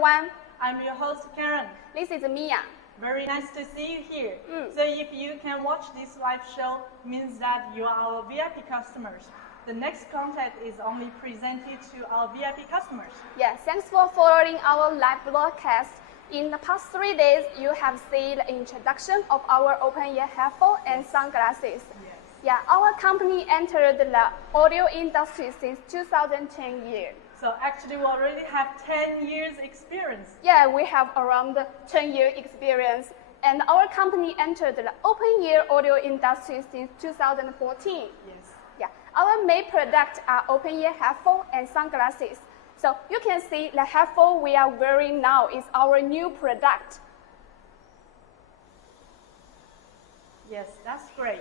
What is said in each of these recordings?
everyone. I'm your host, Karen. This is Mia. Very nice to see you here. So if you can watch this live show, means that you are our VIP customers. The next content is only presented to our VIP customers. Yeah, thanks for following our live broadcast. In the past 3 days, you have seen the introduction of our open-ear headphone and sunglasses. Yes. Yeah, our company entered the audio industry since 2010 year. So actually, we already have 10 years experience. Yeah, we have around 10-year experience. And our company entered the open-ear audio industry since 2014. Yes. Yeah, our main product are open-ear headphone and sunglasses. So you can see the headphone we are wearing now is our new product. Yes, that's great.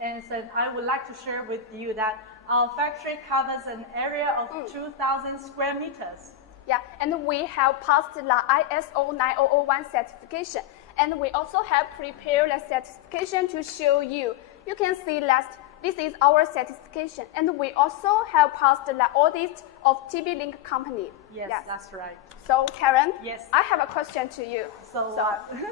And so I would like to share with you that our factory covers an area of 2,000 square meters. Yeah, and we have passed the ISO 9001 certification. And we also have prepared the certification to show you. You can see that this is our certification. And we also have passed the audit of TP-Link company. Yes, that's right. So, Karen, yes. I have a question to you. So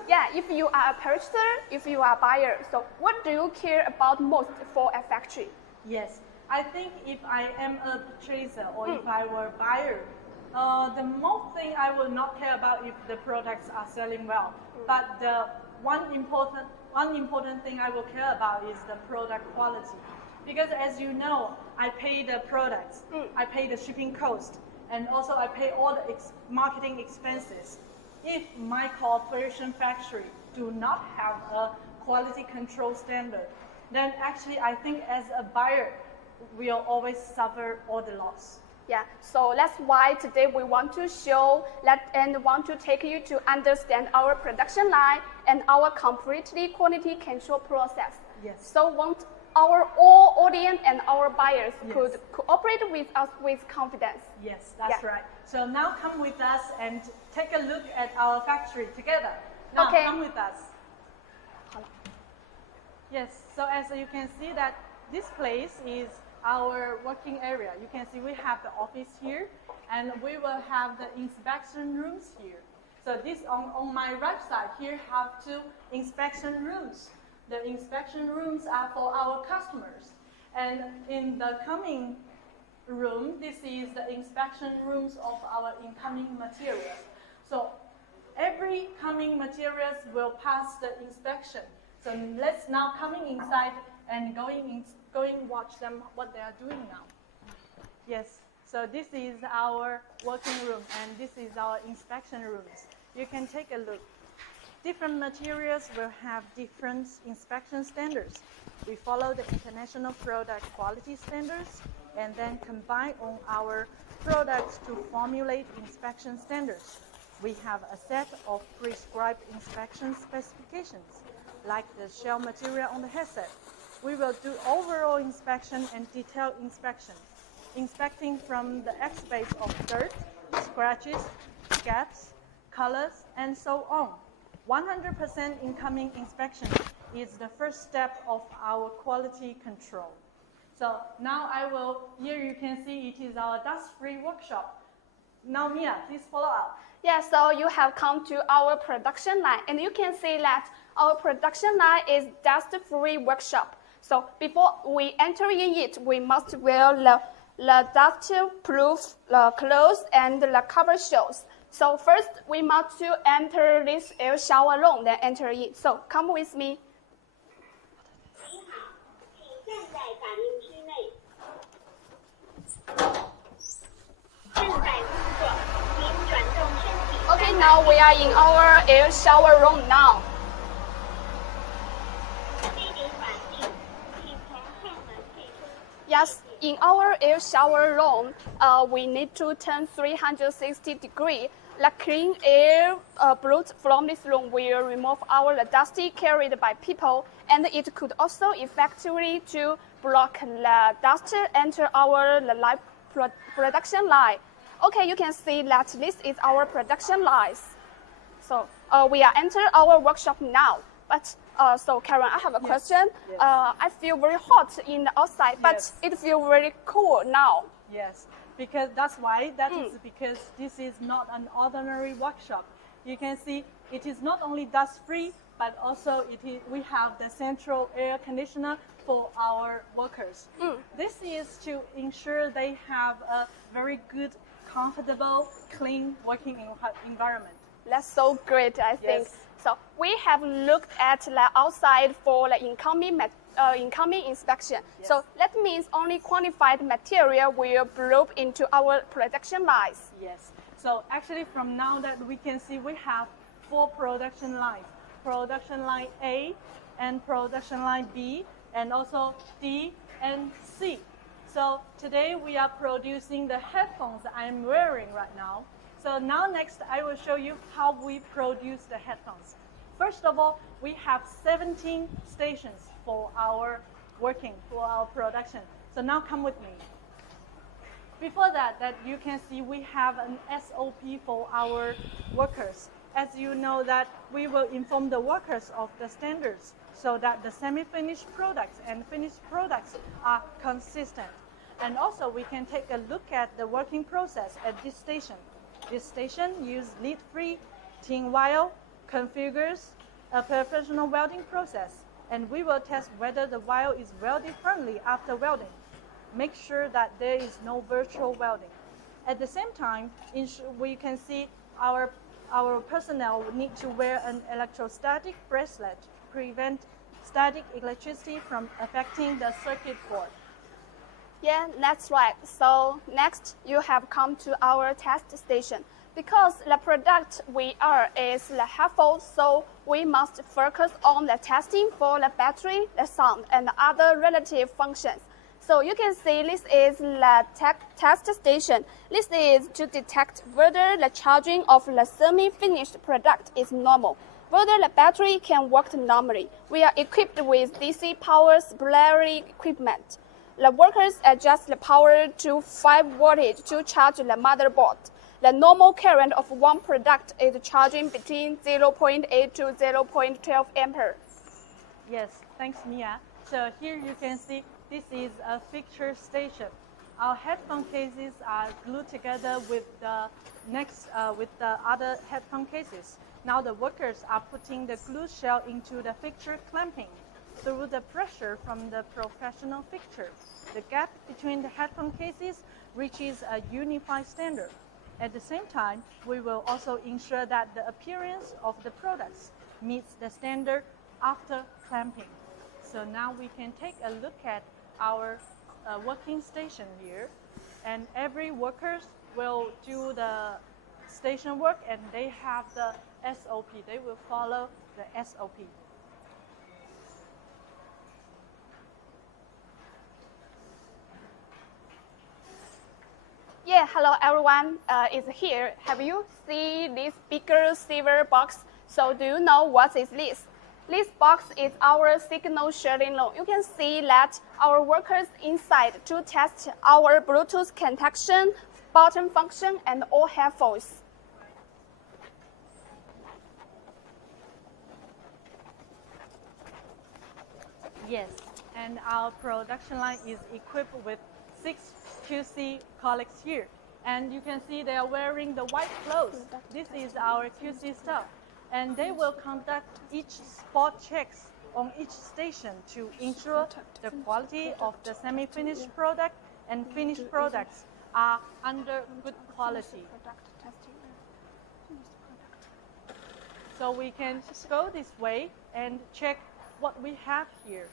yeah, if you are a purchaser, if you are a buyer, so what do you care about most for a factory? Yes, I think if I am a purchaser or if I were a buyer, the most thing I will not care about if the products are selling well. But the one important thing I will care about is the product quality. Because as you know, I pay the products, I pay the shipping cost, and also I pay all the marketing expenses. If my cooperation factory do not have a quality control standard, then actually I think as a buyer, we'll always suffer all the loss. Yeah, so that's why today we want to show that and want to take you to understand our production line and our completely quality control process. Yes. So want our all audience and our buyers Yes. could cooperate with us with confidence. Yes, that's right. So now come with us and take a look at our factory together. Now Okay. come with us. Yes, so as you can see that this place is our working area. You can see we have the office here and we will have the inspection rooms here. So this on my right side here have 2 inspection rooms. The inspection rooms are for our customers. And in the coming room, this is the inspection rooms of our incoming materials. So every coming materials will pass the inspection. So let's now coming inside and going watch them what they are doing now. Yes, so this is our working room and this is our inspection rooms. You can take a look. Different materials will have different inspection standards. We follow the international product quality standards and then combine on our products to formulate inspection standards. We have a set of prescribed inspection specifications, like the shell material on the headset. We will do overall inspection and detailed inspection, inspecting from the X-base of dirt, scratches, gaps, colors, and so on. 100% incoming inspection is the first step of our quality control. So now here you can see it is our dust-free workshop. Now Mia, please follow up. Yeah, so you have come to our production line and you can see that our production line is dust-free workshop. So before we enter in it, we must wear the dust-proof clothes and the cover shoes. So first, we must enter this air shower room, then enter it. So come with me. Okay, now we are in our air shower room now. Yes, in our air shower room, we need to turn 360 degrees. The clean air blows from this room will remove the dusty carried by people, and it could also effectively to block the dust enter our live production line. Okay, you can see that this is our production lines. So we are enter our workshop now. But so Karen, I have a question. Yes. I feel very hot in the outside, but Yes. it feels very cool now. Yes. because that's why. That is because this is not an ordinary workshop. You can see it is not only dust-free, but also we have the central air conditioner for our workers. This is to ensure they have a very good, comfortable, clean working environment. That's so great, I think. Yes. So we have looked at the outside for the incoming inspection. Yes. So that means only qualified material will blow into our production lines. Yes. So actually from now that we can see we have 4 production lines. Production line A and production line B and also D and C. So today we are producing the headphones I'm wearing right now. So now next I will show you how we produce the headphones. First of all, we have 17 stations for our production. So now come with me. Before that you can see we have an SOP for our workers. As you know that we will inform the workers of the standards so that the semi-finished products and finished products are consistent. And also we can take a look at the working process at this station. This station uses lead-free thin wire, configures a professional welding process, and we will test whether the wire is welding friendly after welding. Make sure that there is no virtual welding. At the same time, we can see our personnel need to wear an electrostatic bracelet to prevent static electricity from affecting the circuit board. Yeah, that's right. So next, you have come to our test station. Because the product we are is the headphone, so we must focus on the testing for the battery, the sound, and other relative functions. So you can see this is the test station. This is to detect whether the charging of the semi-finished product is normal, whether the battery can work normally. We are equipped with DC power supply equipment. The workers adjust the power to 5 voltage to charge the motherboard. The normal current of one product is charging between 0.8 to 0.12 ampere. Yes, thanks Mia. So here you can see this is a fixture station. Our headphone cases are glued together with the other headphone cases. Now the workers are putting the glue shell into the fixture clamping. Through the pressure from the professional fixture, the gap between the headphone cases reaches a unified standard. At the same time, we will also ensure that the appearance of the products meets the standard after clamping. So now we can take a look at our working station here, and every workers will do the station work and they have the SOP. They will follow the SOP. Yeah, hello everyone. It's here. Have you seen this bigger silver box? So do you know what is this? This box is our signal sharing room. You can see that our workers inside to test our Bluetooth connection, button function, and all headphones. Yes, and our production line is equipped with 6 QC colleagues here. And you can see they are wearing the white clothes. This is our QC staff. And they will conduct each spot checks on each station to ensure the quality of the semi-finished product and finished products are under good quality. So we can go this way and check what we have here.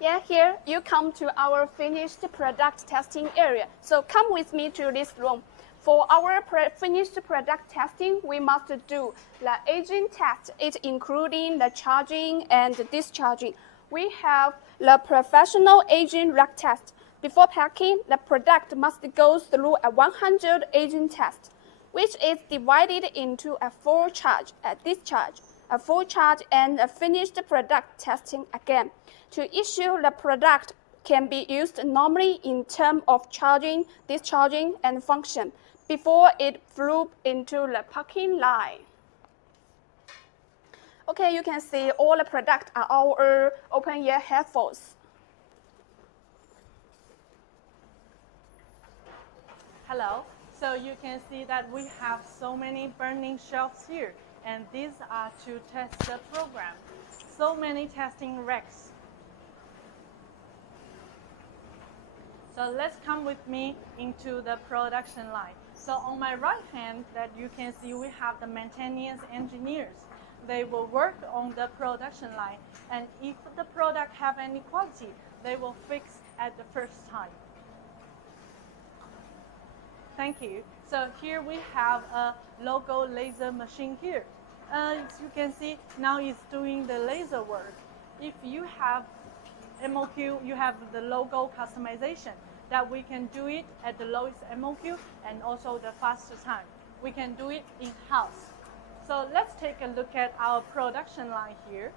Yeah, here you come to our finished product testing area. So come with me to this room. For our finished product testing, we must do the aging test, it including the charging and discharging. We have the professional aging rack test. Before packing, the product must go through a 100 aging test, which is divided into a full charge, a discharge, a full charge, and a finished product testing again. To issue the product can be used normally in terms of charging, discharging, and function before it flew into the parking line. Okay, you can see all the products are our open-ear headphones. Hello. So you can see that we have so many burning shelves here, and these are to test the program. So many testing racks. So let's come with me into the production line. So on my right hand, that you can see we have the maintenance engineers. They will work on the production line, and if the product have any quality, they will fix at the first time. Thank you. So here we have a logo laser machine here. As you can see, now it's doing the laser work. If you have MOQ, you have the logo customization, that we can do it at the lowest MOQ and also the faster time. We can do it in-house. So let's take a look at our production line here.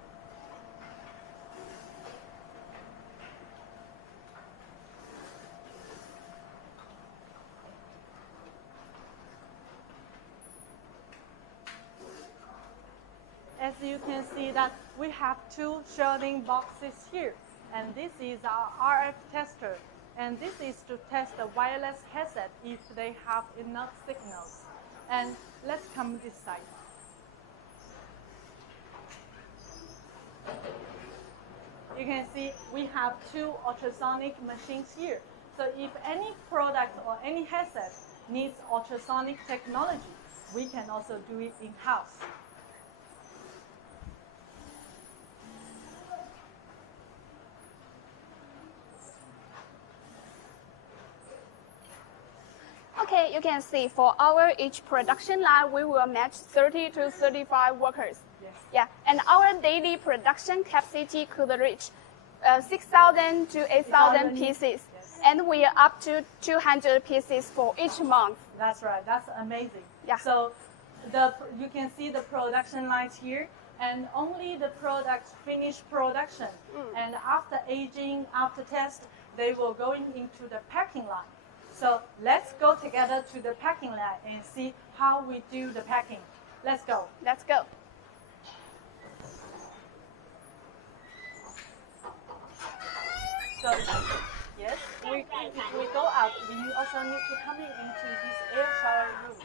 As you can see that we have two shielding boxes here, and this is our RF tester, and this is to test the wireless headset if they have enough signals. And let's come this side. You can see we have two ultrasonic machines here. So if any product or any headset needs ultrasonic technology, we can also do it in-house. Okay, you can see for our each production line, we will match 30 to 35 workers. Yes. Yeah, and our daily production capacity could reach 6,000 to 8,000 pieces. Yes. And we are up to 200 pieces for each month. That's right. That's amazing. Yeah. So you can see the production lines here, and only the products finish production. And after aging, after test, they will go into the packing line. So let's go together to the packing line and see how we do the packing. Let's go. Let's go. So yes, if we go out, we also need to come into this air shower room.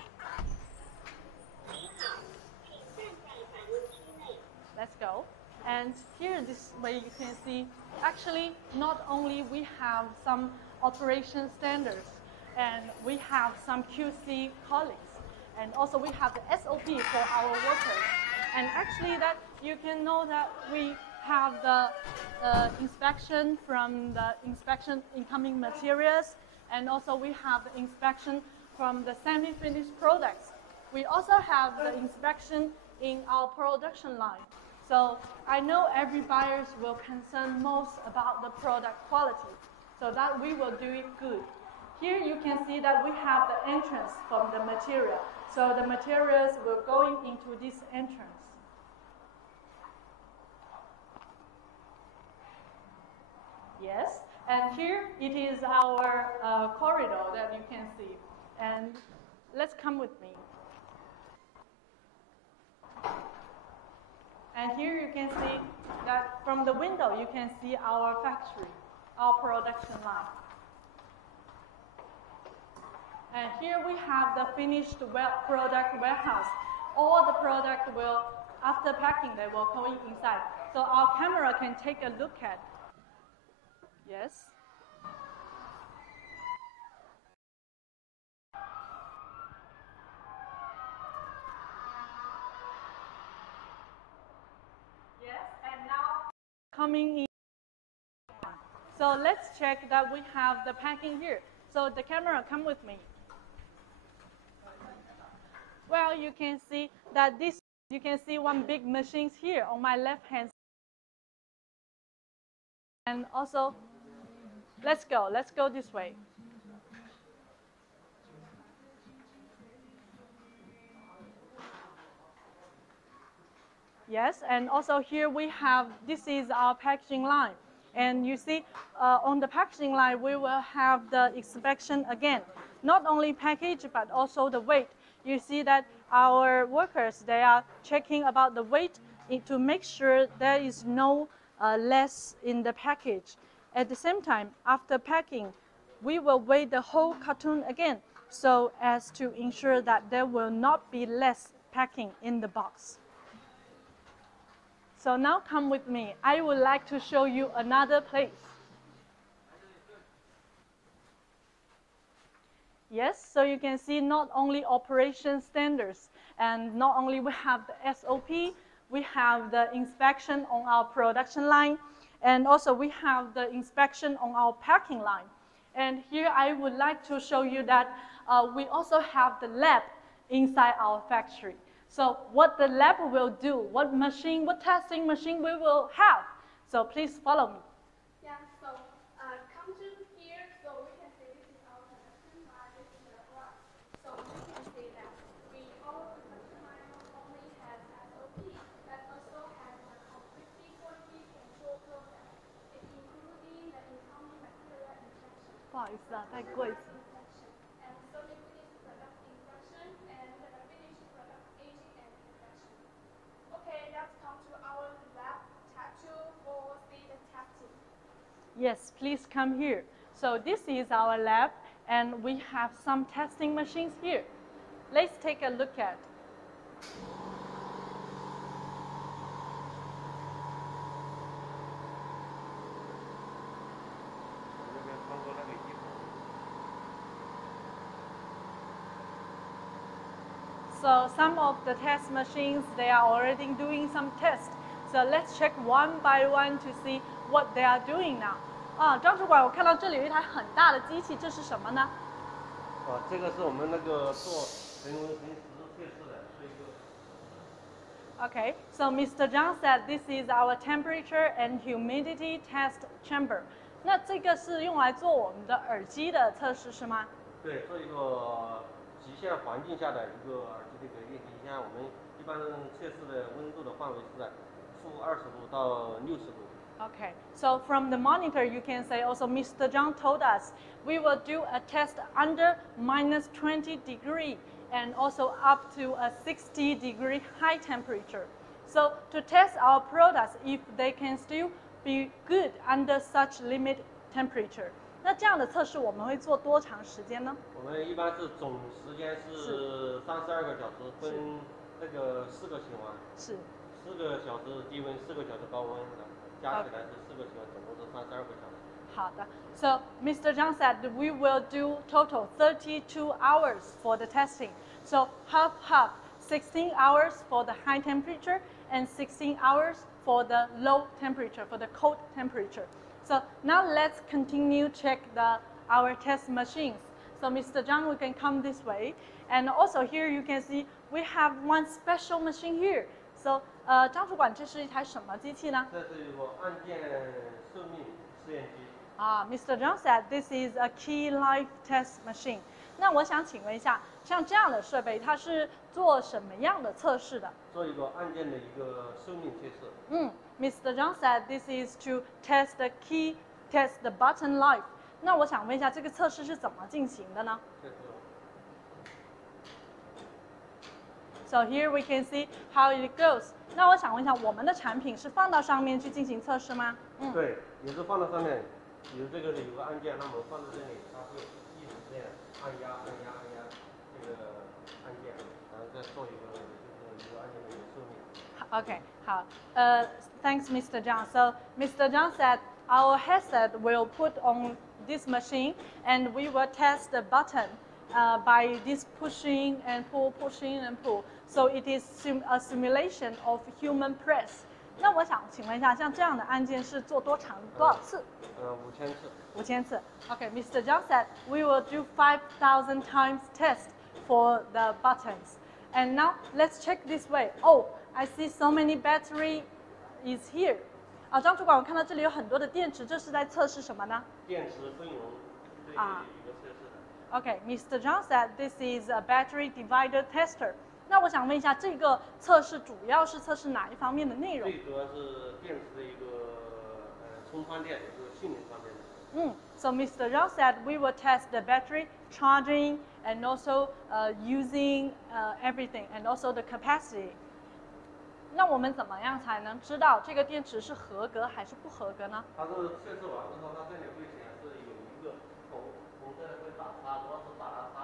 Let's go. And here, this way you can see, actually, not only we have some operation standards, and we have some QC colleagues, and also we have the SOP for our workers. And actually that you can know that we have the inspection from the inspection incoming materials, and also we have the inspection from the semi-finished products. We also have the inspection in our production line. So I know every buyers will concern most about the product quality, so that we will do it good. Here you can see that we have the entrance from the material. So the materials will go into this entrance. Yes, and here it is our corridor that you can see. And let's come with me. And here you can see that from the window you can see our factory, our production line. And here we have the finished product warehouse. All the product will, after packing, they will go inside. So our camera can take a look at. Yes. Yes, and now coming in. So let's check that we have the packing here. So the camera, come with me. Well, you can see that you can see one big machine here on my left hand. And also, let's go this way. Yes, and also here we have, this is our packaging line. And you see, on the packaging line, we will have the inspection again. Not only package, but also the weight. You see that our workers, they are checking about the weight to make sure there is no less in the package. At the same time, after packing, we will weigh the whole carton again so as to ensure that there will not be less packing in the box. So now come with me. I would like to show you another place. Yes, so you can see not only operation standards and not only we have the SOP, we have the inspection on our production line, and also we have the inspection on our packing line. And here I would like to show you that we also have the lab inside our factory. So what the lab will do, what testing machine we will have. So please follow me. Yeah, so come to here, so we can see this is our production line, this is the glass. So we can see that our production line not only has SOP, but also has a complete quality control process. It's including the incoming material inspection. 不好意思啊，太贵了。 And semi-finished product inspection and the finished product aging and inspection. Okay, let's come to our lab tattoo for speed testing. Yes, please come here. So this is our lab, and we have some testing machines here. Let's take a look at. So some of the test machines, they are already doing some tests. So let's check one by one to see what they are doing now. 张主管，我看到这里有一台很大的机器，这是什么呢？这个是我们那个做人工实测试的，是一个。Okay, so Mr. Zhang said this is our temperature and humidity test chamber. 那这个是用来做我们的耳机的测试是吗？对，做一个极限环境下的一个耳机的一个运行。像我们一般测试的温度的范围是在-20度到60度。Okay, so from the monitor you can say also Mr. Zhang told us we will do a test under -20 degree and also up to a 60 degree high temperature. So to test our products if they can still be good under such limit temperature. 那这样的测试我们会做多长时间呢？我们一般是总时间是32个小时，分那个4个循环。是。4个小时低温，4个小时高温的。加起来是4个循环，总共是32个小时。好的 So Mr. Zhang said we will do total 32 hours for the testing. So half, 16 hours for the high temperature and 16 hours for the low temperature, for the cold temperature. So now let's continue check our test machines. So Mr. Zhang, we can come this way. And also here you can see we have one special machine here. So 张主管，这是一台什么机器呢？这是一个按键寿命试验机。Mr. Zhang said this is a key life test machine. 那我想请问一下，像这样的设备，它是做什么样的测试的？做一个按键的一个寿命测试。Mr. Zhang said this is to test the key, test the button life. 那我想问一下，这个测试是怎么进行的呢？ So here we can see how it goes. 那我想问一下，我们的产品是放到上面去进行测试吗？对，也是放到上面，有这个有个按键，那么放在这里，它会一直这样按压这个按键，然后再做一个按键的一个寿命。Okay, 好。Thanks, Mr. Zhang. So Mr. Zhang said our headset will put on this machine, and we will test the button by this pushing and pull. So it is a simulation of human press. 那我想请问一下，像这样的按键是做多少次？5000次。5000次。Okay, Mr. Zhang said we will do 5,000 times test for the buttons. And now let's check this way. Oh, I see so many battery is here. 张主管，我看到这里有很多的电池，这是在测试什么呢？电池分容这一个测试的。Okay, Mr. Zhang said this is a battery divider tester. 那我想问一下，这个测试主要是测试哪一方面的内容？最主要是电池的一个充放电，也就是性能方面的。So Mr. Zhang said we will test the battery charging and also using everything and also the capacity. 那我们怎么样才能知道这个电池是合格还是不合格呢？它是测试完之后，它这里会显示有一个红色会打叉，如果是打了叉，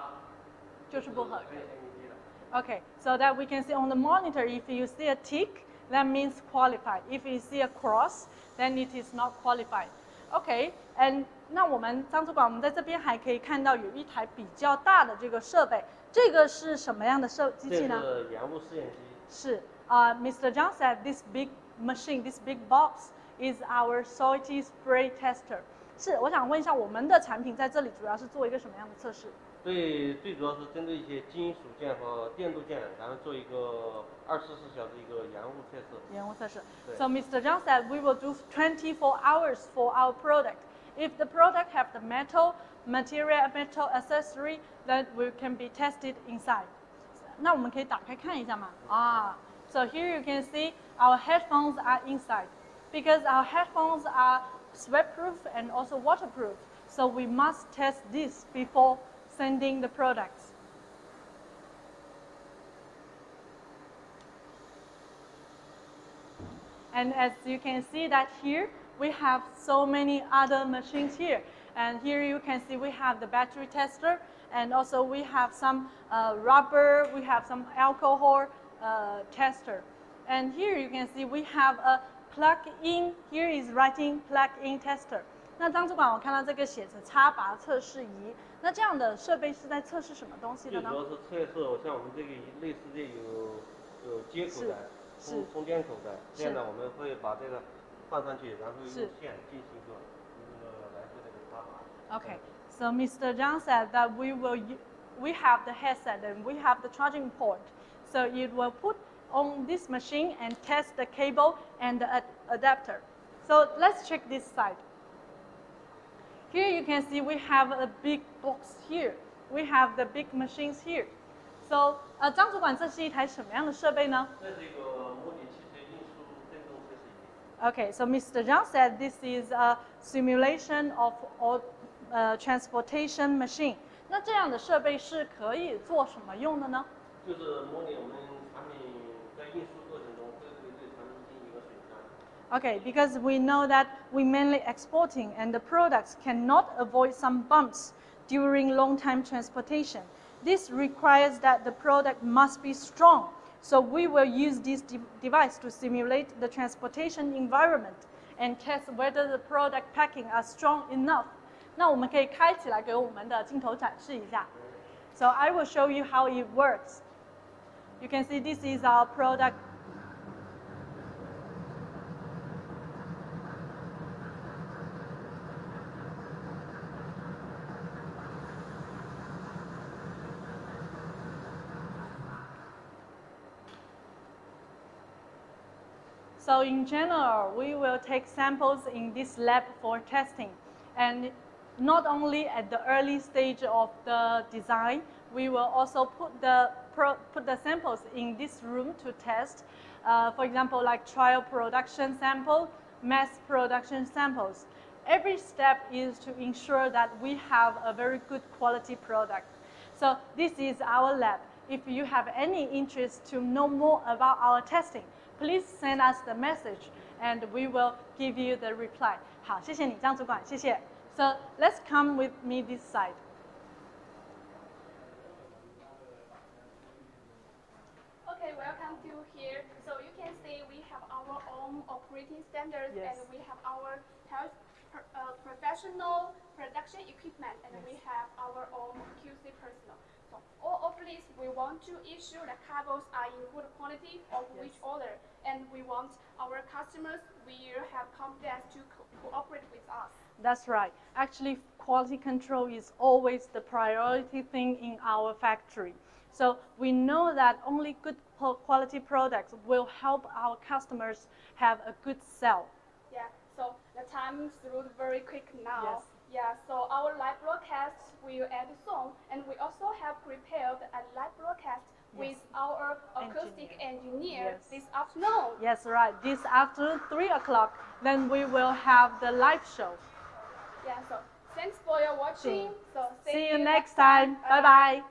就是不合格。可以 MED 的。 Okay, so that we can see on the monitor, if you see a tick, that means qualified. If you see a cross, then it is not qualified. Okay, and 那我们张主管，我们在这边还可以看到有一台比较大的这个设备，这个是什么样的机器呢？这是盐雾试验机。是Mr. Zhang said this big machine, this big box is our salty spray tester. 是，我想问一下，我们的产品在这里主要是做一个什么样的测试？对，最主要是针对一些金属件和电镀件，然后做一个24小时一个盐雾测试。盐雾测试。对。 So Mr. Zhang said we will do 24 hours for our product. If the product have the metal accessory, then we can be tested inside. 那我们可以打开看一下吗？So here you can see our headphones are inside. Because our headphones are sweat-proof and also waterproof, so we must test this before sending the products. And as you can see that here, we have so many other machines here. And here you can see we have the battery tester, and also we have some rubber, we have some alcohol tester. And here you can see we have a plug-in, here is writing plug-in tester. 那张主管，我看到这个写着插拔测试仪，那这样的设备是在测试什么东西的呢？最主要是测试像我们这个类似的有接口的、充电口的，这样呢我们会把这个放上去，然后用线进行一个来自这个插拔。Okay, so Mr. Zhang said that we have the headset and we have the charging port, so it will put on this machine and test the cable and the adapter. So let's check this side. Here you can see we have a big box here. We have the big machines here. So 张主管，这是一台什么样的设备呢？这是一个模拟汽车运输振动测试仪。Okay, so Mr. Zhang said this is a simulation of transportation machine. 那这样的设备是可以做什么用的呢？就是模拟我们产品在运输过程中会不会对产品进行一个损伤。Okay, because we know that we mainly exporting and the products cannot avoid some bumps during long-time transportation. This requires that the product must be strong. So we will use this device to simulate the transportation environment and test whether the product packing are strong enough. 那我们可以开起来给我们的镜头展示一下。So I will show you how it works. You can see this is our product. So in general, we will take samples in this lab for testing. And not only at the early stage of the design, we will also put the samples in this room to test. For example, like trial production sample, mass production samples. Every step is to ensure that we have a very good quality product. So this is our lab. If you have any interest to know more about our testing, please send us the message and we will give you the reply. 好，谢谢你，张主管，谢谢。So let's come with me this side. Okay, welcome to here. So you can see we have our own operating standards, Yes. and we have our professional production equipment, and we have our own QC personnel. So all of this, we want to ensure the cables are in good quality of which order, and we want our customers will have confidence to cooperate with us. That's right. Actually, quality control is always the priority thing in our factory. So we know that only good quality products will help our customers have a good sell. Yeah, so the time through very quick now. Yes. Yeah, so our live broadcast will end soon, and we also have prepared a live broadcast with our acoustic engineer Yes. this afternoon. Yes, right. This afternoon, 3 o'clock, then we will have the live show. Yeah, so thanks for your watching. So See you next time. Bye-bye.